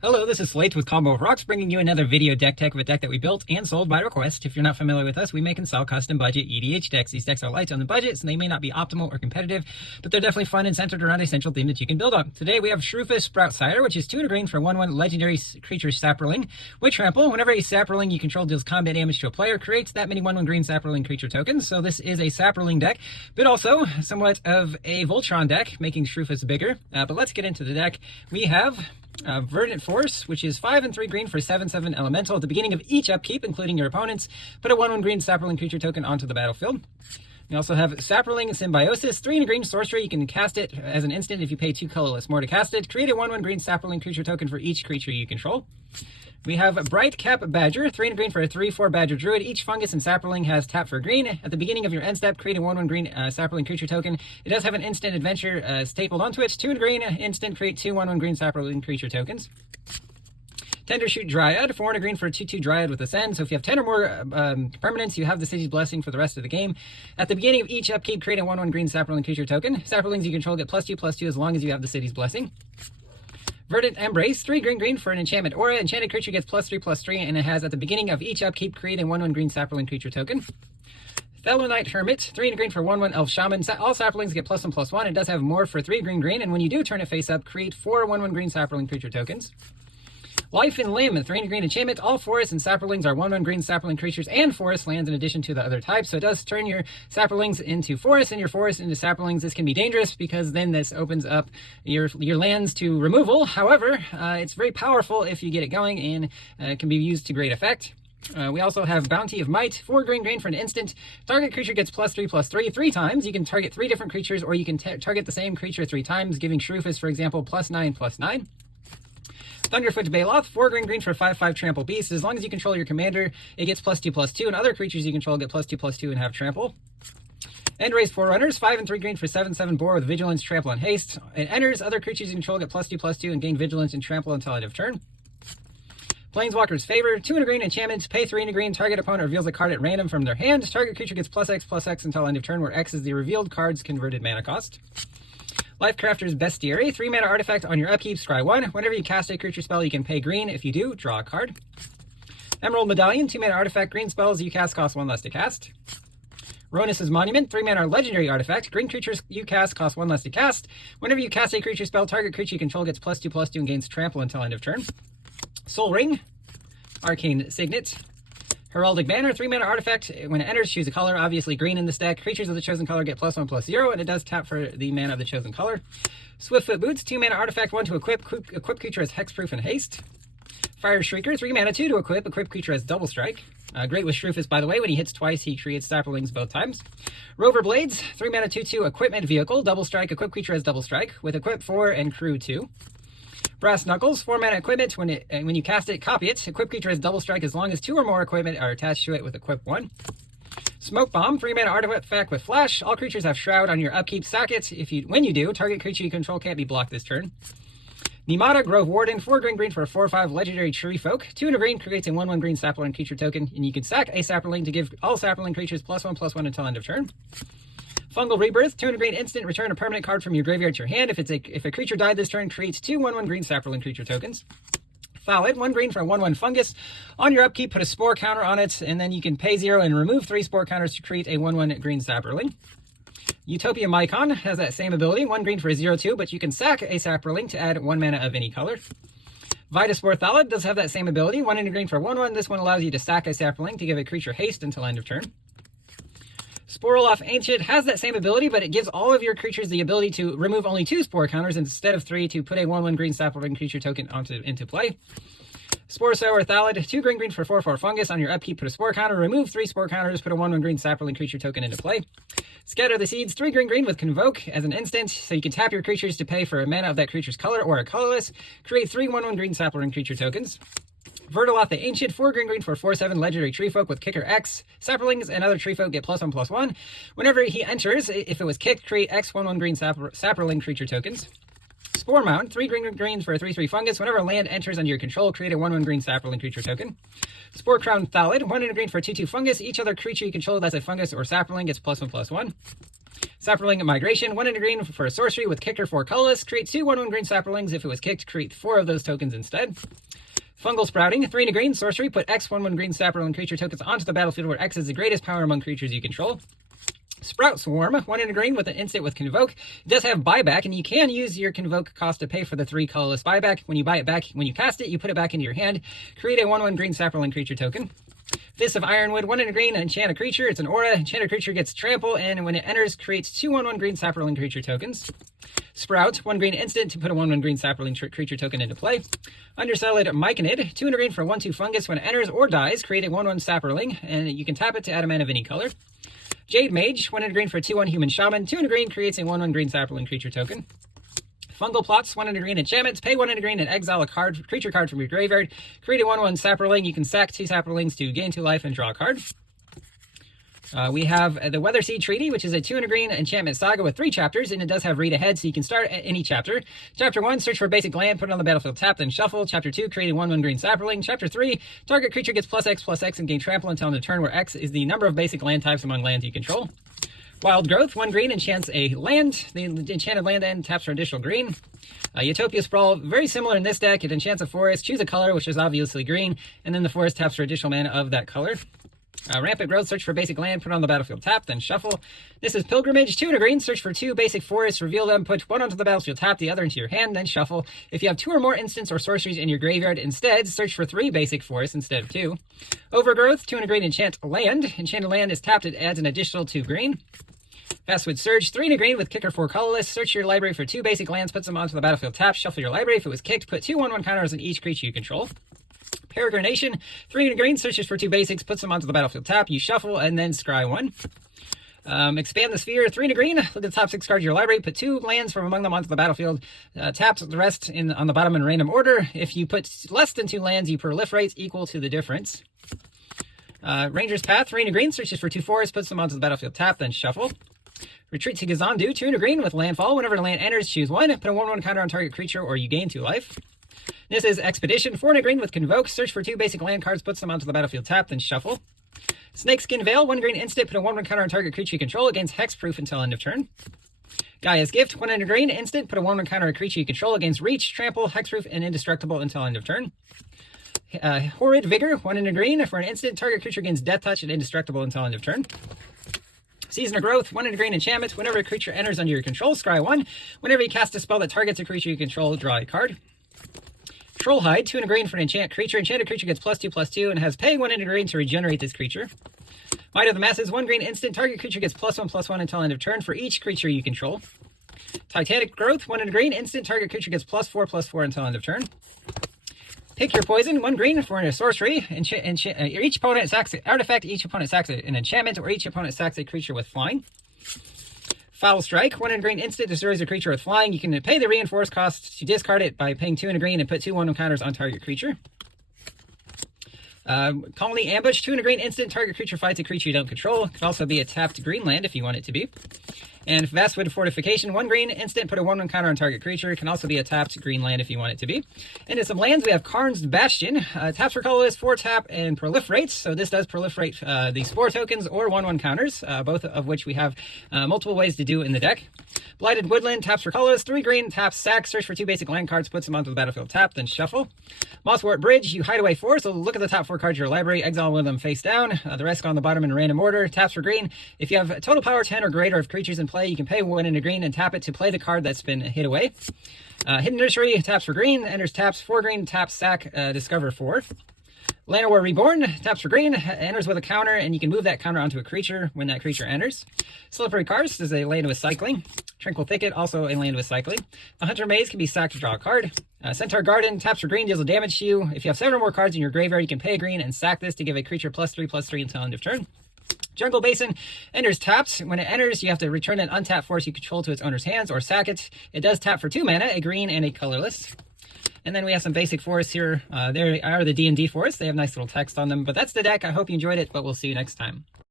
Hello, this is Slate with Combo of Rocks, bringing you another video deck tech of a deck that we built and sold by request. If you're not familiar with us, we make and sell custom budget EDH decks. These decks are light on the budget, so they may not be optimal or competitive, but they're definitely fun and centered around a central theme that you can build on. Today we have Shroofus Sproutsire, which is 2 and a green for 1/1 legendary creature Saproling. With trample, whenever a Saproling you control deals combat damage to a player, creates that many 1/1 green Saproling creature tokens. So this is a Saproling deck, but also somewhat of a Voltron deck, making Shroofus bigger. But let's get into the deck. We have Verdant Force, which is 5 and 3 green for 7/7 elemental. At the beginning of each upkeep, including your opponents, put a 1/1 green Saproling creature token onto the battlefield. We also have Saproling Symbiosis, 3 and a green sorcery. You can cast it as an instant if you pay 2 colorless more to cast it. Create a 1/1 green Saproling creature token for each creature you control. We have Bright Cap Badger, 3 and a green for a 3/4 Badger Druid. Each fungus and Saproling has tap for green. At the beginning of your end step, create a 1/1 green Saproling creature token. It does have an instant adventure stapled onto it. 2 and a green, instant, create 2 1/1 green Saproling creature tokens. Tendershoot Dryad, 4 and a green for a 2/2 Dryad with Ascend. So if you have 10 or more permanents, you have the City's Blessing for the rest of the game. At the beginning of each upkeep, create a 1/1 green Saproling creature token. Saprolings you control get +2/+2 as long as you have the City's Blessing. Verdant Embrace, 3 green for an enchantment aura. Enchanted creature gets +3/+3, and it has at the beginning of each upkeep create a 1/1 green Saproling creature token. Thelonite Hermit, 3 and a green for 1/1 Elf Shaman. All Saprolings get +1/+1. It does have more for 3 green, and when you do turn it face up, create 4 1/1 green Saproling creature tokens. Life in Limb, 3 and a green enchantment. All forests and Saprolings are 1/1 green Saproling creatures and forest lands in addition to the other types. So it does turn your Saprolings into forests and your forests into Saprolings. This can be dangerous because then this opens up your lands to removal. However, it's very powerful if you get it going and can be used to great effect. We also have Bounty of Might, 4 green for an instant. Target creature gets +3/+3 3 times. You can target 3 different creatures, or you can target the same creature 3 times, giving Shroofus, for example, +9/+9. Thunderfoot Baloth, 4 green for 5/5 Trample Beast. As long as you control your commander, it gets +2/+2, and other creatures you control get +2/+2 and have trample. Endrace Forerunners, 5 and 3 green for 7/7 Boar with Vigilance, Trample, and Haste. It enters, other creatures you control get +2/+2 and gain Vigilance and Trample until end of turn. Planeswalker's Favor, 2 and a green enchantments. Pay 3 and a green. Target opponent reveals a card at random from their hand. Target creature gets +X/+X until end of turn, where X is the revealed card's converted mana cost. Lifecrafter's Bestiary, 3 mana artifact. On your upkeep, scry 1. Whenever you cast a creature spell, you can pay green. If you do, draw a card. Emerald Medallion, 2 mana artifact. Green spells you cast cost 1 less to cast. Ronus's Monument, 3 mana legendary artifact. Green creatures you cast cost 1 less to cast. Whenever you cast a creature spell, target creature you control gets +2/+2 and gains trample until end of turn. Soul Ring, Arcane Signet. Heraldic Banner, 3 mana artifact. When it enters, choose a color. Obviously green in this deck. Creatures of the chosen color get +1/+0, and it does tap for the mana of the chosen color. Swiftfoot Boots, 2 mana artifact. 1 to equip. Equip creature as hexproof and haste. Fire Shrieker, 3 mana, 2 to equip. Equip creature as double strike. Great with Shroofus, by the way. When he hits twice, he creates Saprolings both times. Rover Blades, 3 mana, 2/2 equipment vehicle. Double strike. Equip creature as double strike with equip 4 and crew 2. Brass Knuckles, 4 mana equipment. When you cast it, copy it. Equip creature has double strike as long as 2 or more equipment are attached to it with equip 1. Smoke Bomb, 3 mana artifact with flash. All creatures have Shroud on your upkeep. Sack it. When you do, target creature you control can't be blocked this turn. Nimata Grove Warden, 4 green for a 4/5 legendary tree folk. 2 and a green creates a 1/1 green Saproling creature token, and you can sack a Saproling to give all Saproling creatures +1/+1 until end of turn. Fungal Rebirth, 2 and a green instant, return a permanent card from your graveyard to your hand. If a creature died this turn, creates 2 1/1 green Saproling creature tokens. Thallid, 1 green for a 1/1 fungus. On your upkeep, put a spore counter on it, and then you can pay 0 and remove 3 spore counters to create a 1/1 green Saproling. Utopia Mycon has that same ability, 1 green for a 0/2, but you can sack a Saproling to add 1 mana of any color. Vitaspore Thallid does have that same ability, 1 and a green for a 1/1. This one allows you to sack a Saproling to give a creature haste until end of turn. Sporoloff Ancient has that same ability, but it gives all of your creatures the ability to remove only 2 spore counters instead of 3 to put a 1/1 green Saproling creature token into play. Spore Sower Thallid, 2 green for 4/4 fungus. On your upkeep, put a spore counter. Remove 3 spore counters. Put a 1/1 green Saproling creature token into play. Scatter the Seeds, 3 green with Convoke as an instant, so you can tap your creatures to pay for a mana of that creature's color or a colorless. Create 3 1/1 green Saproling creature tokens. Vertaloth the Ancient, 4 green for 4/7 legendary tree folk with Kicker X. Saprolings and other tree folk get +1/+1. Whenever he enters, if it was kicked, create X 1/1 green Saproling creature tokens. Spore Mound, 3 green for a 3/3 fungus. Whenever land enters under your control, create a 1/1 green Saproling creature token. Spore Crown Thallid, 1 and a green for a 2/2 fungus. Each other creature you control that's a fungus or Saproling gets +1/+1. Saproling Migration, 1 and a green for a sorcery with kicker 4 colorless. Create 2 1/1 green Saprolings. If it was kicked, create 4 of those tokens instead. Fungal Sprouting, 3 and a green sorcery. Put X 1/1 green Saproling creature tokens onto the battlefield where X is the greatest power among creatures you control. Sprout Swarm, 1 and a green with an instant with Convoke. It does have buyback, and you can use your Convoke cost to pay for the 3 colorless buyback. When you buy it back, when you cast it, you put it back into your hand. Create a 1/1 green Saproling creature token. Fist of Ironwood, 1 and a green, enchant a creature. It's an aura. Enchant a creature gets trample, and when it enters, creates 2 1/1 green Saproling creature tokens. Sprout, 1 green instant to put a 1/1 green Saproling creature token into play. Undersettled Myconid, 2 and a green for 1/2 fungus. When it enters or dies, create a 1/1 Saproling, and you can tap it to add a mana of any color. Jade Mage, 1 and a green for 2/1 Human Shaman. 2 and a green creates a 1/1 green Saproling creature token. Fungal Plots, 1 and a green enchantments. Pay 1 and a green and exile a creature card from your graveyard. Create a 1/1 Saproling. You can sack 2 Saprolings to gain 2 life and draw a card. We have the Weatherseed Treaty, which is a 2 and a green enchantment saga with 3 chapters, and it does have read ahead, so you can start at any chapter. Chapter 1, search for a basic land, put it on the battlefield, tap, then shuffle. Chapter 2, create a 1/1 green Saproling. Chapter 3, target creature gets +X/+X and gain trample until end of turn, where X is the number of basic land types among lands you control. Wild Growth, 1 green, enchants a land. The enchanted land end taps for additional green. Utopia Sprawl, very similar in this deck. It enchants a forest, choose a color, which is obviously green, and then the forest taps for additional mana of that color. Rampant Growth, search for basic land, put it on the battlefield, tap, then shuffle. This is Pilgrimage, 2 and a green, search for 2 basic forests, reveal them, put 1 onto the battlefield, tap, the other into your hand, then shuffle. If you have 2 or more instants or sorceries in your graveyard instead, search for 3 basic forests instead of 2. Overgrowth, 2 and a green, enchant land. Enchanted land is tapped, it adds an additional 2 green. Fastwood Surge, 3 and a green with kicker 4 colorless. Search your library for 2 basic lands, put them onto the battlefield, tap, shuffle your library. If it was kicked, put 2 1/1 counters on each creature you control. Peregrination, 3 and a green, searches for 2 basics, puts them onto the battlefield, tap, you shuffle, and then scry 1. Expand the Sphere, 3 and a green, look at the top 6 cards of your library, put 2 lands from among them onto the battlefield, tap the rest on the bottom in random order. If you put less than 2 lands, you proliferate equal to the difference. Ranger's Path, 3 and a green, searches for 2 forests, puts them onto the battlefield, tap, then shuffle. Retreat to Gazandu, 2 and a green with landfall. Whenever the land enters, choose 1, put a 1/1 counter on target creature, or you gain 2 life. This is Expedition, 4 and a green with Convoke. Search for 2 basic land cards, puts them onto the battlefield, tap, then shuffle. Snakeskin Veil, 1 green instant, put a 1/1 counter on target creature you control against hexproof until end of turn. Gaia's Gift, 1 and a green instant, put a 1/1 counter on a creature you control against reach, trample, hexproof, and indestructible until end of turn. Horrid Vigor, 1 and a green, for an instant, target creature gains death touch and indestructible until end of turn. Season of Growth, 1 and a green enchantment. Whenever a creature enters under your control, scry 1. Whenever you cast a spell that targets a creature you control, draw a card. Trollhide, 2 and a green for an enchant creature. Enchanted creature gets +2/+2 and has pay 1 and a green to regenerate this creature. Might of the Masses, 1 green instant. Target creature gets +1/+1 until end of turn for each creature you control. Titanic Growth, 1 and a green instant. Target creature gets +4/+4 until end of turn. Pick your poison, 1 green for a sorcery. Each opponent sacks an artifact, each opponent sacks an enchantment, or each opponent sacks a creature with flying. Foul Strike, 1 and a green instant, destroys a creature with flying. You can pay the reinforced cost to discard it by paying 2 and a green and put 2 1/1 counters on target creature. Colony Ambush, 2 and a green instant, target creature fights a creature you don't control. Could also be a tapped green land if you want it to be. And Vastwood Fortification, 1 green instant, put a 1/1 counter on target creature. It can also be a tapped green land if you want it to be. Into some lands, we have Karn's Bastion. Taps for colorless, 4 tap, and proliferates. So this does proliferate the Spore tokens or 1/1 counters, both of which we have multiple ways to do in the deck. Blighted Woodland, taps for colorless, 3 green, taps, sack, search for 2 basic land cards, puts them onto the battlefield, tap, then shuffle. Mosswort Bridge, you hide away 4, so look at the top 4 cards of your library, exile one of them face down, the rest go on the bottom in random order. Taps for green. If you have total power 10 or greater of creatures in play, you can pay 1 and a green and tap it to play the card that's been hid away. Hidden Nursery, taps for green, enters taps 4 green, taps, sack, discover 4. Llanowar Reborn, taps for green, enters with a counter, and you can move that counter onto a creature when that creature enters. Slippery Karst is a land with cycling. Tranquil Thicket, also a land with cycling. The Hunter Maze can be sacked to draw a card. Centaur Garden, taps for green, deals damage to you. If you have 7 or more cards in your graveyard, you can pay a green and sack this to give a creature +3/+3 until end of turn. Jungle Basin enters tapped. When it enters, you have to return an untapped force you control to its owner's hands or sack it. It does tap for 2 mana, a green and a colorless. And then we have some basic forests here. There are the D&D forests. They have nice little text on them. But that's the deck. I hope you enjoyed it, but we'll see you next time.